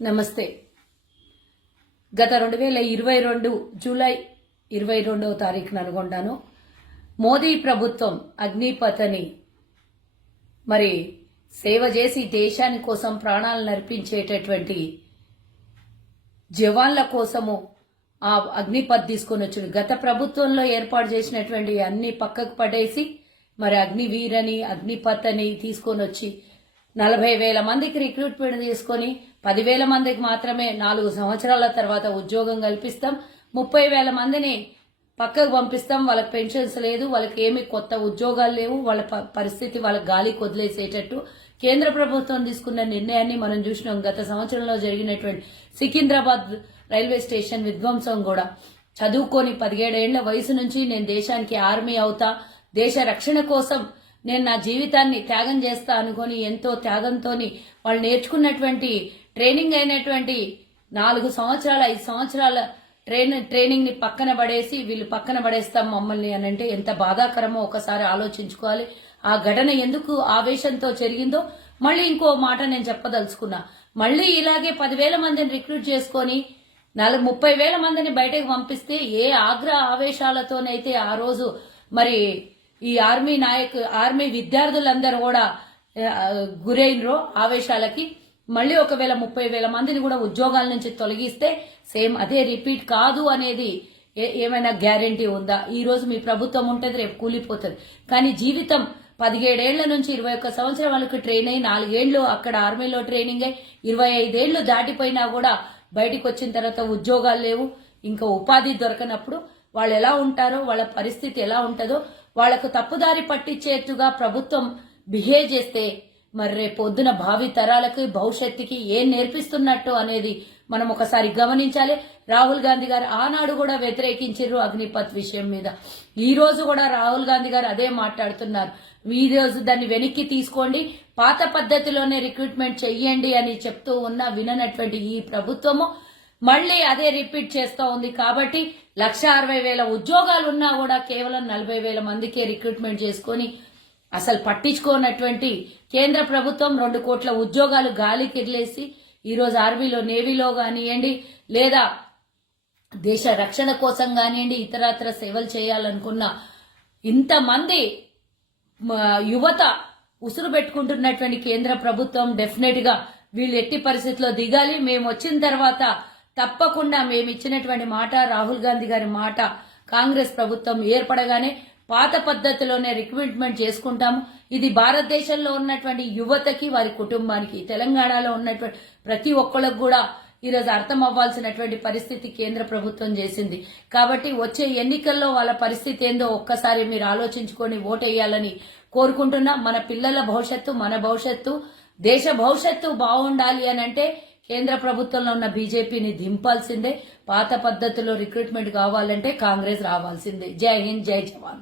నమస్తే. గత రెండు వేల ఇరవై రెండు జూలై ఇరవై రెండవ తారీఖున అనుకుంటాను. మోదీ ప్రభుత్వం అగ్నిపథని మరి సేవ చేసి దేశాని కోసం ప్రాణాలు నర్పించేటటువంటి జవాన్ల కోసము ఆ అగ్నిపథ్ తీసుకొని వచ్చింది. గత ప్రభుత్వంలో ఏర్పాటు చేసినటువంటి అన్ని పక్కకు పడేసి మరి అగ్నివీరని అగ్నిపథ్ అని తీసుకొని వచ్చి నలభై వేల మందికి రిక్రూట్మెంట్ తీసుకొని పదివేల మందికి మాత్రమే నాలుగు సంవత్సరాల తర్వాత ఉద్యోగం కల్పిస్తాం. ముప్పై వేల మందిని పక్కకు పంపిస్తాం. వాళ్ళకి పెన్షన్స్ లేదు వాళ్ళకి ఏమి కొత్త ఉద్యోగాలు లేవు వాళ్ళ ప- పరిస్థితి వాళ్ళ గాలికి వదిలేసేటట్టు కేంద్ర ప్రభుత్వం తీసుకున్న నిర్ణయాన్ని మనం చూసినాం. గత సంవత్సరంలో జరిగినటువంటి సికింద్రాబాద్ రైల్వే స్టేషన్ విధ్వంసం కూడా చదువుకొని పదిహేడేళ్ళ వయసు నుంచి నేను దేశానికి ఆర్మీ అవుతా దేశ రక్షణ కోసం నేను నా జీవితాన్ని త్యాగం చేస్తా అనుకొని ఎంతో త్యాగంతోని వాళ్ళు నేర్చుకున్నటువంటి ట్రైనింగ్ అయినటువంటి నాలుగు సంవత్సరాల ఐదు సంవత్సరాల ట్రైన్ ట్రైనింగ్ని పక్కన పడేసి వీళ్ళు పక్కన పడేస్తాం మమ్మల్ని అని అంటే ఎంత బాధాకరమో ఒకసారి ఆలోచించుకోవాలి. ఆ ఘటన ఎందుకు ఆవేశంతో జరిగిందో మళ్ళీ ఇంకో మాట నేను చెప్పదలుచుకున్నా. మళ్ళీ ఇలాగే పదివేల మందిని రిక్రూట్ చేసుకొని నాలుగు ముప్పై వేల మందిని బయటకు పంపిస్తే ఏ ఆగ్రహ ఆవేశాలతోనైతే ఆ రోజు మరి ఈ ఆర్మీ నాయక్ ఆర్మీ విద్యార్థులందరూ కూడా గురైనరో ఆవేశాలకి. మళ్ళీ ఒకవేళ ముప్పై వేల మందిని కూడా ఉద్యోగాల నుంచి తొలగిస్తే సేమ్ అదే రిపీట్ కాదు అనేది ఏ- ఏమైనా గ్యారంటీ ఉందా? ఈ రోజు మీ ప్రభుత్వం ఉంటుంది రేపు కూలిపోతుంది. కానీ జీవితం పదిహేడేళ్ళ నుంచి ఇరవై ఒక్క సంవత్సరం వాళ్ళకి ట్రైన్ అయ్యి నాలుగేళ్ళు అక్కడ ఆర్మీలో ట్రైనింగ్ అయ్యి ఇరవై ఐదేళ్ళు దాటిపోయినా కూడా బయటికి వచ్చిన తర్వాత ఉద్యోగాలు లేవు. ఇంకా ఉపాధి దొరకనప్పుడు వాళ్ళు ఎలా ఉంటారో వాళ్ళ పరిస్థితి ఎలా ఉంటుందో వాళ్ళకు తప్పుదారి పట్టించేట్టుగా ప్రభుత్వం బిహేవ్ చేస్తే మరి రేపొద్దున పొద్దున భావి తరాలకి భవిష్యత్తుకి ఏం నేర్పిస్తున్నట్టు అనేది మనం ఒకసారి గమనించాలి. రాహుల్ గాంధీ గారు ఆనాడు కూడా వ్యతిరేకించారు అగ్నిపత్ విషయం మీద. ఈ రోజు కూడా రాహుల్ గాంధీ గారు అదే మాట్లాడుతున్నారు. ఈ రోజు దాన్ని వెనక్కి తీసుకోండి. పాత పద్ధతిలోనే రిక్రూట్మెంట్ చెయ్యండి అని చెప్తూ ఉన్న విననటువంటి ఈ ప్రభుత్వము మళ్ళీ అదే రిపీట్ చేస్తూ ఉంది కాబట్టి లక్ష అరవై వేల ఉద్యోగాలు ఉన్నా కూడా కేవలం నలభై వేల మందికే రిక్రూట్మెంట్ చేసుకొని అసలు పట్టించుకోనటువంటి కేంద్ర ప్రభుత్వం రెండు కోట్ల ఉద్యోగాలు గాలికి ఎగిలేసి ఈరోజు ఆర్మీలో నేవీలో కానివ్వండి లేదా దేశ రక్షణ కోసం కానివ్వండి ఇతరత్ర సేవలు చేయాలనుకున్న ఇంతమంది యువత ఉసురు పెట్టుకుంటున్నటువంటి కేంద్ర ప్రభుత్వం డెఫినెట్గా వీళ్ళు ఎట్టి పరిస్థితిలో దిగాలి. మేము వచ్చిన తర్వాత తప్పకుండా మేము ఇచ్చినటువంటి మాట రాహుల్ గాంధీ గారి మాట కాంగ్రెస్ ప్రభుత్వం ఏర్పడగానే పాత పద్ధతిలోనే రిక్రూట్మెంట్ చేసుకుంటాము. ఇది భారతదేశంలో ఉన్నటువంటి యువతకి వారి కుటుంబానికి తెలంగాణలో ఉన్నటువంటి ప్రతి ఒక్కళ్ళకు కూడా ఈరోజు అర్థం అవ్వాల్సినటువంటి పరిస్థితి కేంద్ర ప్రభుత్వం చేసింది. కాబట్టి వచ్చే ఎన్నికల్లో వాళ్ళ పరిస్థితి ఏందో ఒక్కసారి మీరు ఆలోచించుకొని ఓటేయాలని కోరుకుంటున్నా. మన పిల్లల భవిష్యత్తు మన భవిష్యత్తు దేశ భవిష్యత్తు బాగుండాలి అని అంటే కేంద్ర ప్రభుత్వంలో ఉన్న బీజేపీని దింపాల్సిందే. పాత పద్ధతిలో రిక్రూట్మెంట్ కావాలంటే కాంగ్రెస్ రావాల్సిందే. జై హింద్ జై జవాన్.